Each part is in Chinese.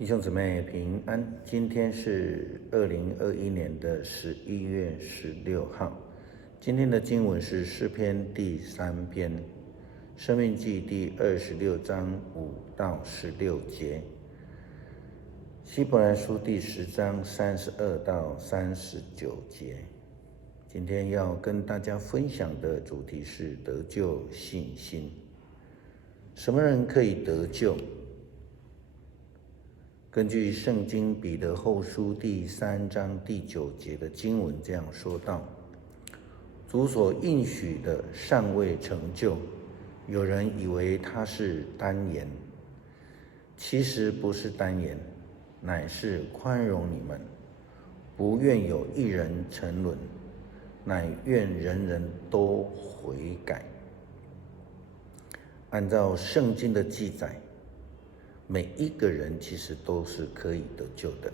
弟兄姊妹平安，今天是2021年的11月16号。今天的经文是诗篇第3篇，申命记第26章5到16节，希伯来书第10章32到39节。今天要跟大家分享的主题是得救信心。什么人可以得救？根据圣经彼得后书第3章第9节的经文这样说道：主所应许的尚未成就，有人以为他是单言，其实不是单言，乃是宽容你们，不愿有一人沉沦，乃愿人人都悔改。按照圣经的记载，每一个人其实都是可以得救的，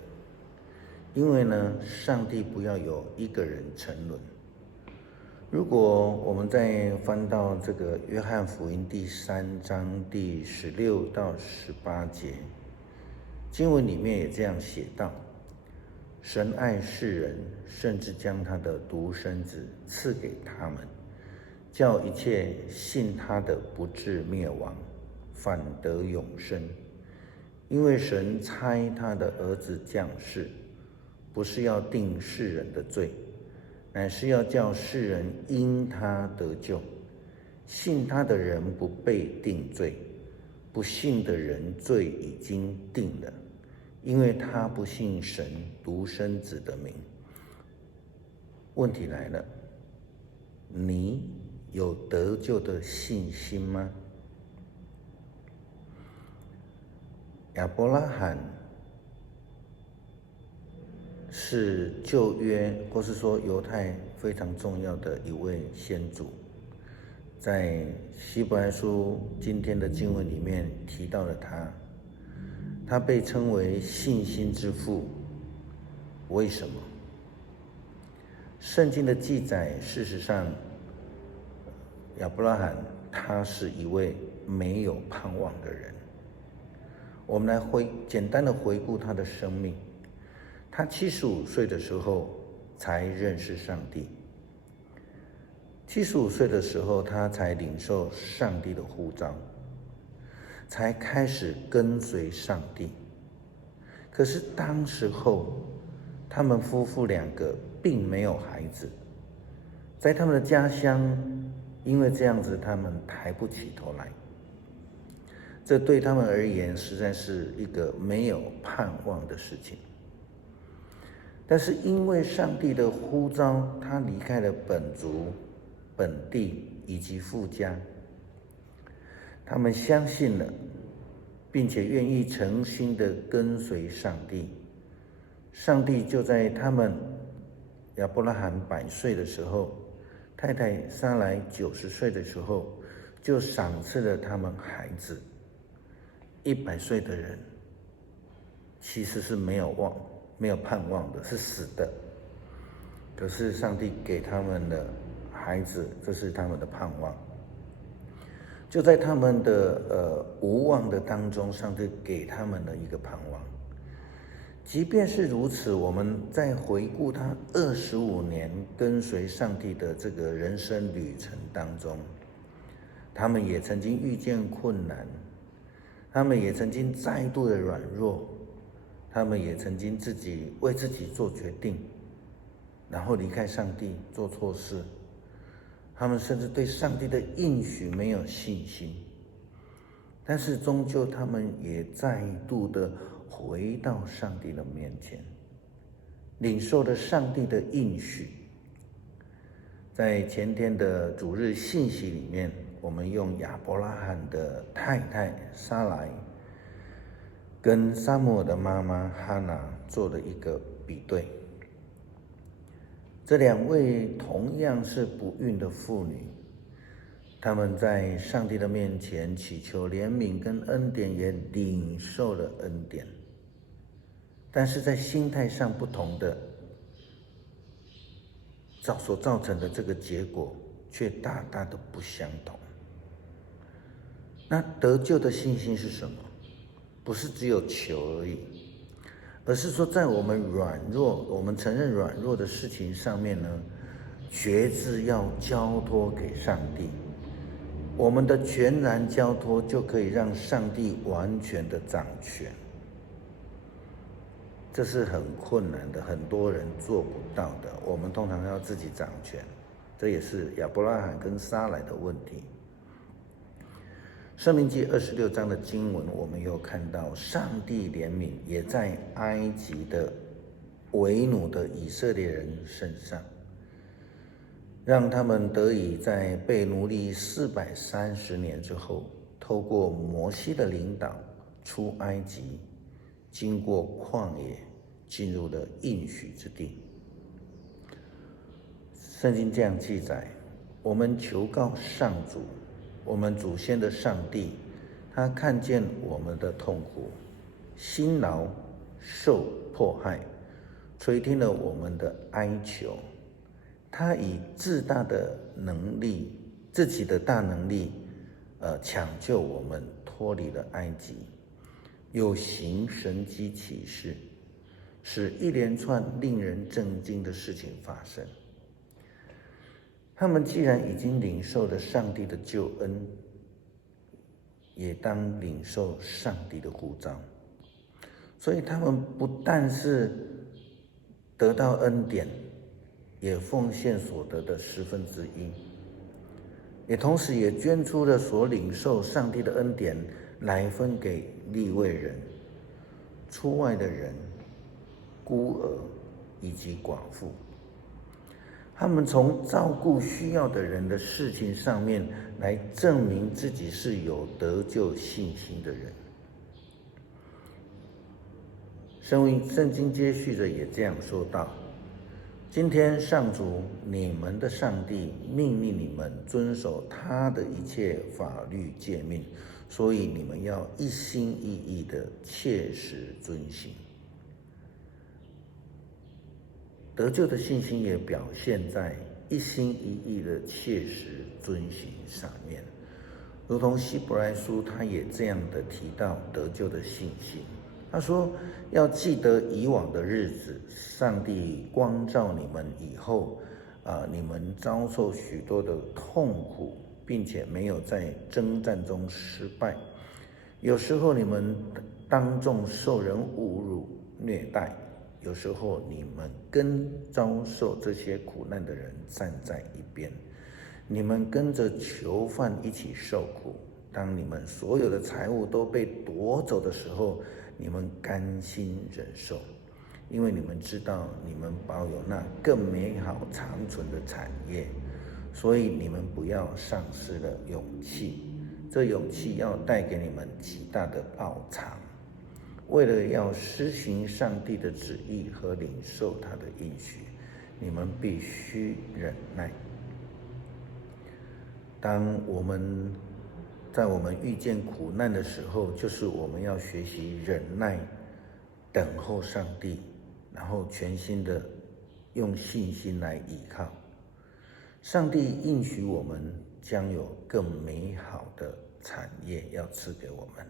因为呢，上帝不要有一个人沉沦。如果我们再翻到这个约翰福音第3章第16到18节，经文里面也这样写道：神爱世人，甚至将他的独生子赐给他们，叫一切信他的不至灭亡，反得永生。因为神差他的儿子降世，不是要定世人的罪，乃是要叫世人因他得救。信他的人不被定罪，不信的人罪已经定了，因为他不信神独生子的名。问题来了，你有得救的信心吗？亚伯拉罕是旧约，或是说犹太非常重要的一位先祖，在希伯来书今天的经文里面提到了他被称为信心之父。为什么？圣经的记载，事实上亚伯拉罕他是一位没有盼望的人。我们来简单的回顾他的生命。他75岁的时候才认识上帝，75岁的时候他才领受上帝的呼召，才开始跟随上帝。可是当时候他们夫妇2个并没有孩子，在他们的家乡，因为这样子他们抬不起头来，这对他们而言实在是一个没有盼望的事情。但是因为上帝的呼召，他离开了本族、本地以及父家，他们相信了，并且愿意诚心的跟随上帝。上帝就在他们亚伯拉罕100岁的时候，太太撒来90岁的时候，就赏赐了他们孩子。100岁的人其实是没有盼望的，是死的。可是上帝给他们的孩子，这是他们的盼望。就在他们的无望的当中，上帝给他们了一个盼望。即便是如此，我们在回顾他25年跟随上帝的这个人生旅程当中，他们也曾经遇见困难，他们也曾经再度的软弱，他们也曾经为自己做决定，然后离开上帝，做错事。他们甚至对上帝的应许没有信心，但是终究他们也再度的回到上帝的面前，领受了上帝的应许。在前天的主日信息里面，我们用亚伯拉罕的太太撒来跟撒母耳的妈妈哈拿做了一个比对。这2位同样是不孕的妇女，她们在上帝的面前祈求怜悯跟恩典，也领受了恩典，但是在心态上不同的所造成的这个结果却大大的不相同。那得救的信心是什么？不是只有求而已，而是说在我们软弱，我们承认软弱的事情上面呢，决志要交托给上帝。我们的全然交托就可以让上帝完全的掌权。这是很困难的，很多人做不到的。我们通常要自己掌权，这也是亚伯拉罕跟撒来的问题。申命记26章的经文，我们有看到上帝怜悯也在埃及的为奴的以色列人身上，让他们得以在被奴隶430年之后，透过摩西的领导出埃及，经过旷野，进入了应许之地。圣经这样记载：我们求告上主，我们祖先的上帝，他看见我们的痛苦，辛劳受迫害，垂听了我们的哀求。他以自己的大能力，抢救我们脱离了埃及，有行神迹奇事，使一连串令人震惊的事情发生。他们既然已经领受了上帝的救恩，也当领受上帝的呼召。所以他们不但是得到恩典，也奉献所得的1/10，也同时也捐出了所领受上帝的恩典来分给利未人、出外的人、孤儿以及寡妇。他们从照顾需要的人的事情上面来证明自己是有得救信心的人。圣经接续着也这样说道：今天上主你们的上帝命令你们遵守他的一切法律诫命，所以你们要一心一意的切实遵行。得救的信心也表现在一心一意的切实遵行上面，如同希伯来书他也这样的提到得救的信心。他说要记得以往的日子，上帝光照你们以后，你们遭受许多的痛苦，并且没有在征战中失败。有时候你们当众受人侮辱虐待，有时候你们跟遭受这些苦难的人站在一边，你们跟着囚犯一起受苦。当你们所有的财物都被夺走的时候，你们甘心忍受，因为你们知道你们保有那更美好长存的产业，所以你们不要丧失了勇气。这勇气要带给你们极大的报偿。为了要施行上帝的旨意和领受他的应许，你们必须忍耐。在我们遇见苦难的时候，就是我们要学习忍耐，等候上帝，然后全心的用信心来依靠。上帝应许我们将有更美好的产业要赐给我们，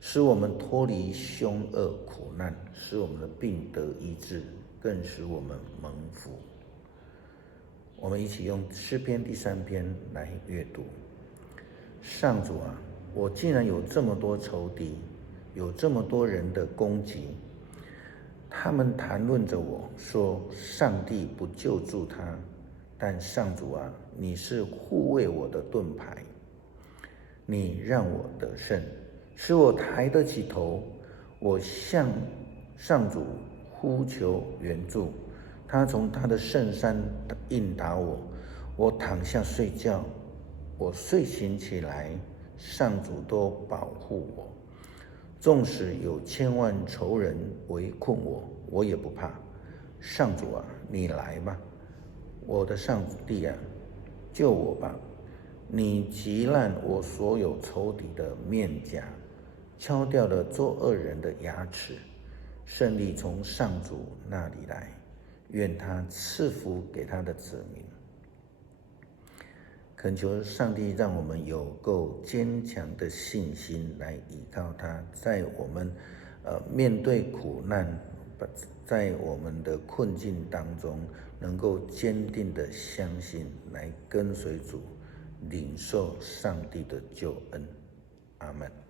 使我们脱离凶恶苦难，使我们的病得医治，更使我们蒙福。我们一起用诗篇第3篇来阅读。上主啊，我竟然有这么多仇敌，有这么多人的攻击，他们谈论着我说上帝不救助他，但上主啊，你是护卫我的盾牌，你让我得胜，使我抬得起头。我向上主呼求援助，他从他的圣山应答我。我躺下睡觉，我睡醒起来，上主都保护我。纵使有千万仇人围困我，我也不怕。上主啊，你来吧，我的上帝啊，救我吧。你击烂我所有仇敌的面颊，敲掉了作恶人的牙齿。胜利从上主那里来，愿他赐福给他的子民。恳求上帝让我们有够坚强的信心来依靠他，在我们面对苦难，在我们的困境当中，能够坚定的相信，来跟随主，领受上帝的救恩。阿们。